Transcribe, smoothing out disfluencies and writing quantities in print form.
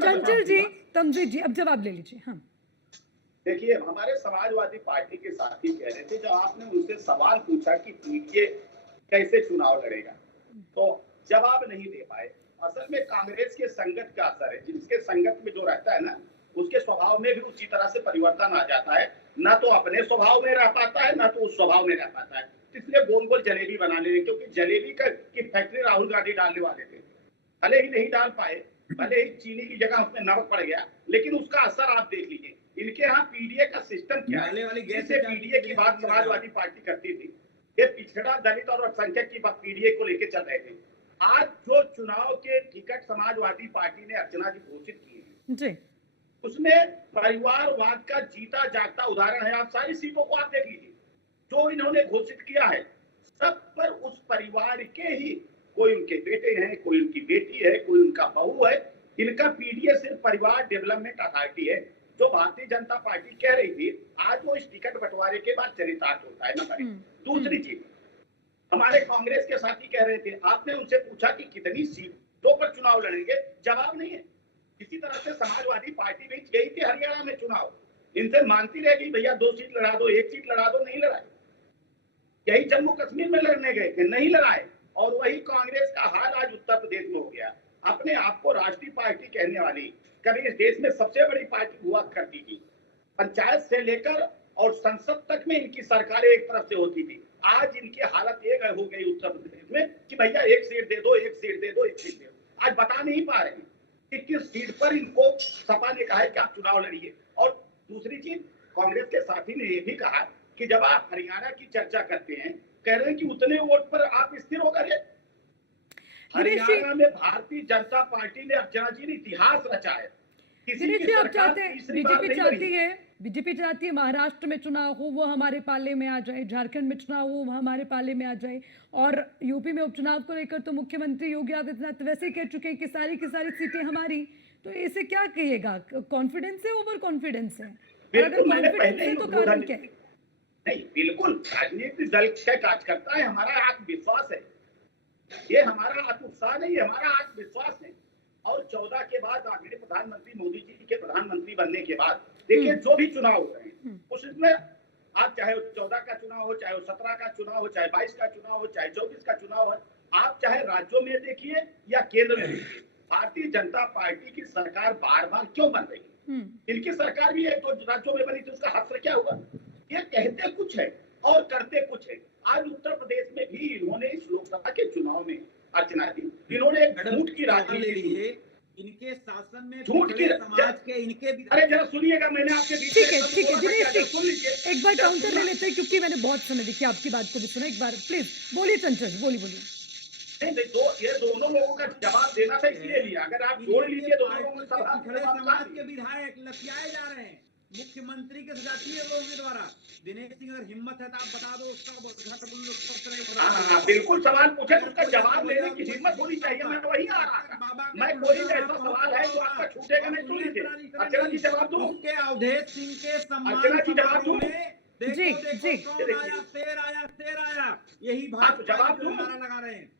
चंचल जी, तमजीत जी, अब जवाब ले लीजिए। हाँ, देखिए, हमारे समाजवादी पार्टी के साथी कह रहे थे, जब आपने उनसे सवाल पूछा कि पीटीए कैसे चुनाव लड़ेगा, तो जवाब नहीं दे पाए। असल में कांग्रेस के संगत का असर है, जिसके संगत में जो रहता है ना, उसके स्वभाव में भी उसी तरह से परिवर्तन आ जाता है। ना तो अपने स्वभाव में रह पाता है, ना तो उस स्वभाव में रह पाता है। इसलिए गोल गोल जलेबी बना ले, क्योंकि जलेबी की फैक्ट्री राहुल गांधी डालने वाले थे, भले ही नहीं डाल पाए, भले ही चीनी की जगह उसमें नमक पड़ गया, लेकिन उसका असर आप देख लीजिए। इनके यहाँ पीडीए का सिस्टम क्या है, जिससे पीडीए की बात समाजवादी पार्टी करती थी, ये पिछड़ा दलित और अल्पसंख्यक की बात पीडीए को लेकर चल रहे थे। आज जो चुनाव के टिकट समाजवादी पार्टी ने अर्चना जी घोषित किए जी, उसमें परिवारवाद का जीता जागता उदाहरण है। आप सारी सीटों को आप देख लीजिए, जो इन्होंने घोषित किया है, सब पर उस परिवार के ही, कोई उनके बेटे हैं, कोई उनकी बेटी है, कोई उनका बहू है। इनका पीडीए सिर्फ परिवार डेवलपमेंट अथॉरिटी है, जो भारतीय जनता पार्टी कह रही थी, आज वो इस टिकट बंटवारे के बाद चरितार्थ होता है ना। दूसरी चीज, हमारे कांग्रेस के साथी कह रहे थे, आपने उनसे पूछा कि कितनी सीटों पर चुनाव लड़ेंगे, जवाब नहीं है। इसी तरह से समाजवादी पार्टी भी गई थी हरियाणा में चुनाव, इनसे मांगती रहेगी भैया 2 सीट लड़ा दो, 1 सीट लड़ा दो, नहीं लड़ाई। यही जम्मू कश्मीर में लड़ने गए थे, नहीं लड़ाए। और वही कांग्रेस का हाल आज उत्तर प्रदेश में हो गया। अपने आप को राष्ट्रीय पार्टी कहने वाली, कभी इस देश में सबसे बड़ी पार्टी हुआ करती थी, पंचायत से लेकर और संसद तक में इनकी सरकारें एक तरफ से होती थी। आज इनकी हालत ये हो गई उत्तर प्रदेश में कि भैया 1 सीट दे दो, 1 सीट दे दो, 1 सीट दे दो। आज बता नहीं पा रहे कि किस सीट पर इनको सपा ने कहा है कि आप चुनाव लड़िए। और दूसरी चीज, कांग्रेस के साथी ने यह भी कहा कि जब आप हरियाणा की चर्चा करते हैं, कह रहे हैं कि उतने वोट पर आप स्थिर होकर हरियाणा में भारतीय जनता पार्टी ने, अर्चना जी ने इतिहास रचा है। दिनेश जी, आप चाहते हैं, बीजेपी चाहती है महाराष्ट्र में चुनाव हो वो हमारे पाले में आ जाए, झारखंड में चुनाव हो वो हमारे पाले में आ जाए, और यूपी में उपचुनाव को लेकर तो मुख्यमंत्री योगी आदित्यनाथ वैसे ही कह चुके हैं कि सारी की सारी सीटें हमारी। तो इसे क्या कहिएगा, कॉन्फिडेंस है, ओवर कॉन्फिडेंस है? अगर कॉन्फिडेंस है तो कारण क्या है? नहीं, बिल्कुल राजनीतिक दल का कार्यकर्ता है, हमारा आत्मविश्वास है, ये हमारा आत्मोत्साह नहीं है, हमारा आत्मविश्वास है। और 14 के बाद आखिरी प्रधानमंत्री मोदी जी के प्रधानमंत्री बनने के बाद देखिए जो भी चुनाव हो रहे हैं, उसमें आप चाहे 14 का चुनाव हो, चाहे 17 का चुनाव हो, चाहे 22 का चुनाव हो, चाहे 24 का चुनाव हो, आप चाहे राज्यों में देखिए या केंद्र में देखिए, भारतीय जनता पार्टी की सरकार बार बार क्यों बन रही है? इनकी सरकार भी एक तो राज्यों में बनी थी, उसका हश्र क्या हुआ? ये कहते कुछ है और करते कुछ है। आज उत्तर प्रदेश में भी इन्होंने इस लोकसभा के चुनाव में, अर्चना जी, इन्होंने एक झूठ की राजनीति की। इनके शासन में झूठ की समाज के इनके, अरे जरा सुनिएगा, मैंने आपके बीच ठीक है दिनेश जी, एक बार काउंटर ले लेते हैं, क्योंकि मैंने बहुत समय देखिए आपकी बात को भी सुना। एक बार प्लीज बोलिए चंचल, बोलिए। ये दोनों लोगों का जवाब देना था, इसलिए लिया। अगर आप जोड़ लीजिए दोनों लोगों का, समाज के विधायक लतियाए जा रहे हैं मुख्यमंत्री के सजातीय लोगों के द्वारा। दिनेश सिंह, अगर हिम्मत है तो आप बता दो उसका। बिल्कुल, सवाल पूछे उसका जवाब लेने की हिम्मत होनी चाहिए। मैं वही आ रहा था, मैं कोई ऐसा सवाल है जो आपका छूटेगा नहीं, सुन लीजिए। अर्चना जी जवाब दूं? उसके अवधेश सिंह के सम्मान, अर्चना जी जवाब दूं? देखो कौन आया, शेर आया, शेर आया, यही भारत जवाब दूं? नारा लगा रहे हैं।